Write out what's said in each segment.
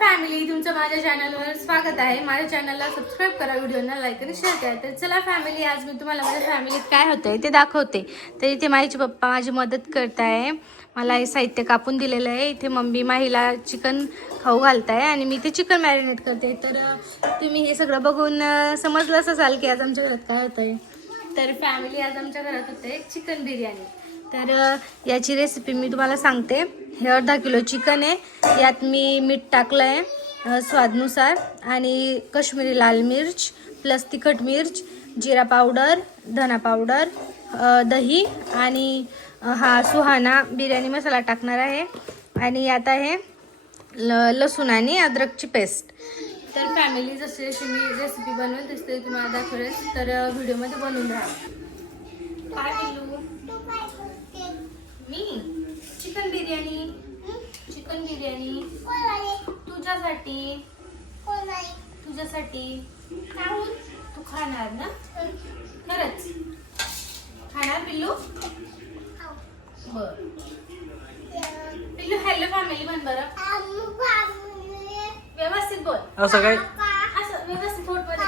Family, तुमचं माझ्या चॅनलवर स्वागत आहे. माझ्या चॅनलला सबस्क्राईब करा, व्हिडिओला लाईक आणि शेअर करा. तर चला फॅमिली, आज मी तुम्हाला माझ्या फॅमिलीत काय होतंय ते दाखवते. तर इथे माझे पप्पा माझी मदत करत आहे. मला हे साहित्य कापून दिलेलं आहे. इथे मम्मी माहीला चिकन खाऊ घालताय आणि मी ते चिकन मॅरिनेट करते. तर तुम्ही हे सगळं बघून समजलंच असाल की आज आमच्या घरात काय होतंय. तर फॅमिली, आज आमच्या घरात होते चिकन बिर्याणी. तर याची रेसिपी मी तुम्हाला सांगते. हे अर्धा किलो चिकन आहे. यात मी मीठ टाकलं आहे स्वादनुसार आणि कश्मीरी लाल मिर्च प्लस तिखट मिर्च, जिरा पावडर, धना पावडर, दही आणि हा सुहाना बिर्याणी मसाला टाकणार आहे. आणि यात आहे लसूण आणि अद्रकची पेस्ट. तर फॅमिली, जशी जशी मी रेसिपी बनवेल तसे तुम्हाला दाखवेल. तर व्हिडिओमध्ये बनवून राहा. काय पिल्लू? मी चिकन बिर्याणी. चिकन बिर्याणी तुझ्यासाठी. तुझ्यासाठी तू खाणार ना? खरंच खाणार पिल्लू? बर पिल्लू, हॅलो फॅमिली म्हण बरं. व्यवस्थित बोल. असं काय? असं व्यवस्थित होत मध्ये.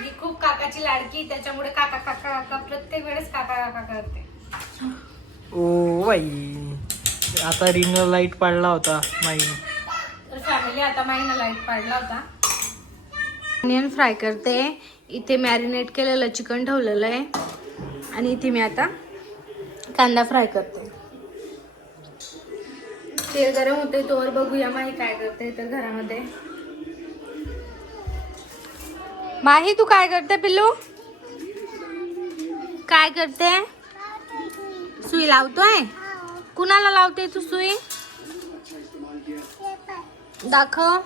मी खूप काकाची लाडकी, त्याच्यामुळे काका काका काका प्रत्येक वेळेस काका काका करते. ओ बाई, आता रिंग लाईट पाडला होता माईने. तर फॅमिली, आता माईनं लाईट पाडला होता. ऑनियन फ्राय करते. इथे मॅरिनेट केलेलं चिकन ठेवलेलं आहे आणि इथे मी आता कांदा फ्राय करते. तेल गरम होते तोवर बघूया माही काय करते. तर घरामध्ये माही, तू काय करते पिल्लू? काय करते? सुई लावतोय? कुणाला लावते तू सुई? दाखव.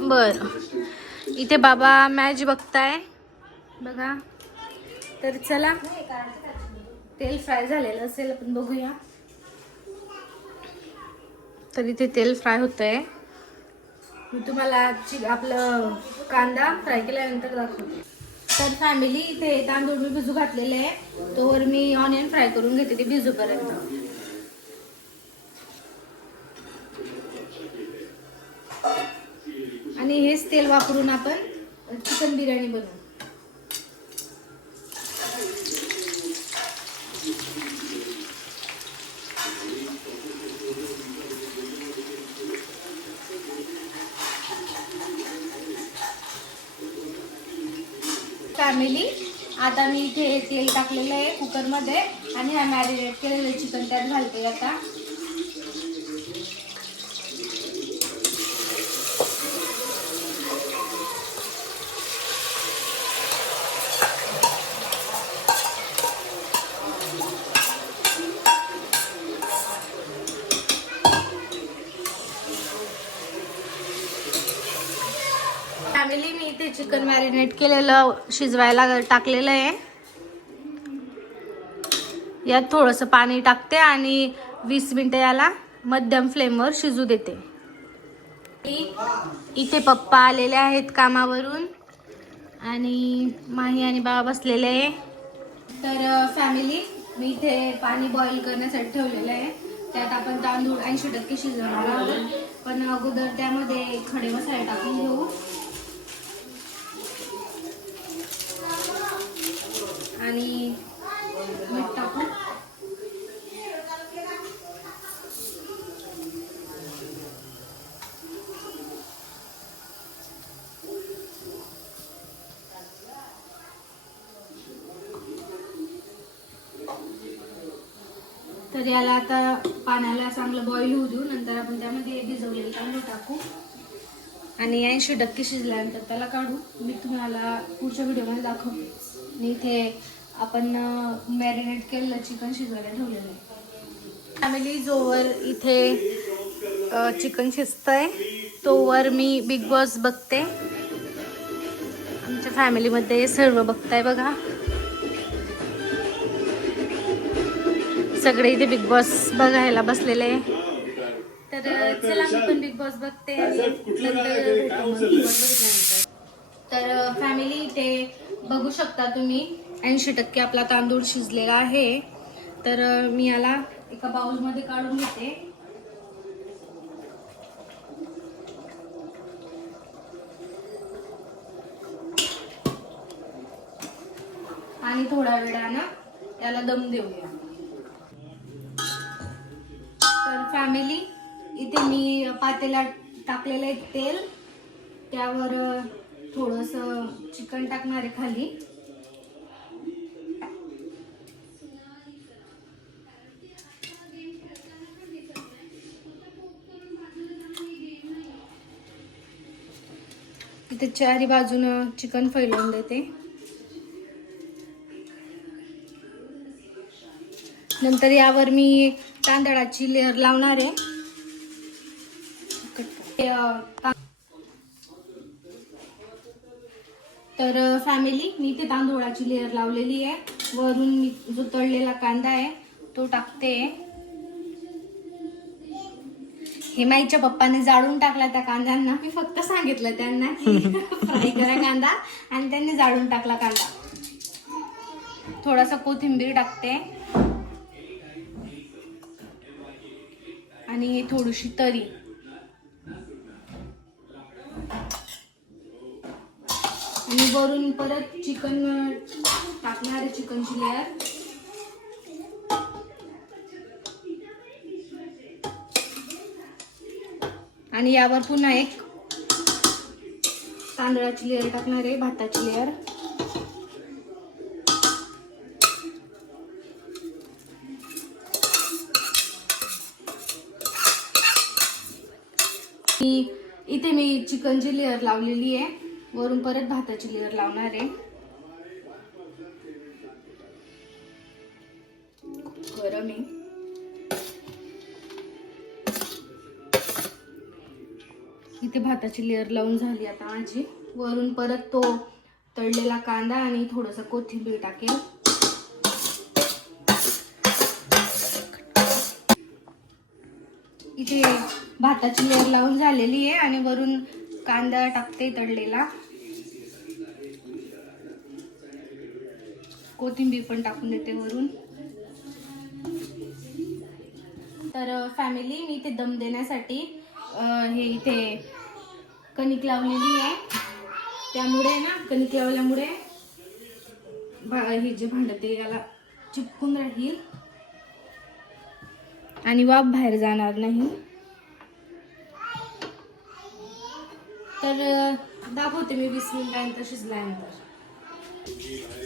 बर, इथे बाबा मॅच बघताय बघा. तर चला, तेल फ्राय झालेलं असेल, आपण बघूया. तर इथे तेल फ्राय होतंय. मी तुम्हाला आपलं कांदा फ्राय केल्यानंतर दाखवते. तर फॅमिली, इथे तांदूळ मी भिजू घातलेले आहे. तोवर मी ऑनियन फ्राय करून घेते ते भिजूपर्यंत. आणि हेच तेल वापरून आपण चिकन बिर्याणी बनवू. फॅमिली, आता मी इथे तेल टाकलेलं आहे कुकरमध्ये आणि हा मॅरिनेट केलेलं चिकन त्यात घालते आता. फॅमिली, मी इथे चिकन मॅरिनेट केलेलं शिजवायला टाकलेलं आहे. यात थोडंसं पाणी टाकते आणि 20 मिनिटं याला मध्यम फ्लेमवर शिजू देते. इथे पप्पा आलेले आहेत कामावरून आणि माही आणि बाबा बसलेले आहे. तर फॅमिली, मी इथे पाणी बॉईल करण्यासाठी ठेवलेलं आहे. त्यात आपण तांदूळ 80% शिजवणार आहोत. पण अगोदर त्यामध्ये खडे मसाले टाकून घेऊ. आणि मीठ टाकू. तर याला आता पाण्याला चांगलं बॉईल होऊ देऊ. नंतर आपण त्यामध्ये भिजवलेले तांदूळ टाकू आणि 80% शिजल्यानंतर त्याला काढू. मी तुम्हाला पुढच्या व्हिडिओमध्ये दाखवते. आणि इथे आपण मॅरिनेट केलेलं चिकन शिजवायला ठेवलेलं आहे. फॅमिली, जोवर इथे चिकन शिजतंय तोवर मी बिग बॉस बघते. आमच्या फॅमिलीमध्ये सर्व बघताय बघा. सगळे इथे बिग बॉस बघायला बसलेले. तर चला, मी पण बिग बॉस बघते आणि नंतर बिग बॉस बघितल्यानंतर. तर फॅमिली, इथे बघू शकता तुम्ही 80% आपला तांदूळ शिजलेला आहे. तर मी याला एका बाउलमध्ये काढून घेते. आणि थोड्या वेळानं याला दम देऊया. तर फॅमिली, इथे मी पातेल्यात टाकलेलं आहे तेल. त्यावर थोडंसं चिकन टाकणार आहे खाली. इथे चारी बाजूनं चिकन फैलवून देते. नंतर यावर मी तांदळाची लेअर लावणार आहे. तर फॅमिली, मी ते तांदूळाची लेअर लावलेली आहे. वरून मी जो तळलेला कांदा आहे तो टाकते. हे माईच्या पप्पाने जाळून टाकला त्या कांद्यांना. मी फक्त सांगितलं त्यांना की फ्राय करा कांदा, आणि त्यांनी जाळून टाकला कांदा. थोडासा कोथिंबीर टाकते आणि थोडीशी तरी. आणि वरून परत चिकन टाकणार आहे, चिकनची लेअर. आणि यावर पुन्हा एक तांदळाची लेअर टाकणार आहे, भाताची लेअर. इथे मी चिकनची लेअर लावलेली आहे. वरून परत भाताची लेअर लावणार आहे. खूप गरम आहे. इथे भाताची लेअर लावून झाली आता माझी. वरून परत तो तळलेला कांदा आणि थोडंसं कोथिंबीर टाकेल. इथे भाताची लेअर लावून झालेली आहे आणि वरून कांदा टाकते तळलेला. कोथिंबीर पण टाकून देते वरून. तर फॅमिली, मी इथे दम देण्यासाठी हे इथे कणिक लावलेली आहे. त्यामुळे ना, कणिक लावल्यामुळे हे जे भांड ते याला चिपकून राहील आणि वाफ बाहेर जाणार नाही. तर दाखवते मी 20 मिनिटांनंतर शिजल्यानंतर.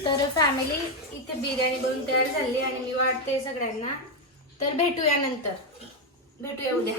तर फॅमिली, इथे बिर्याणी बनून तयार झाली आणि मी वाटते सगळ्यांना. तर भेटूया नंतर, भेटूया उद्या.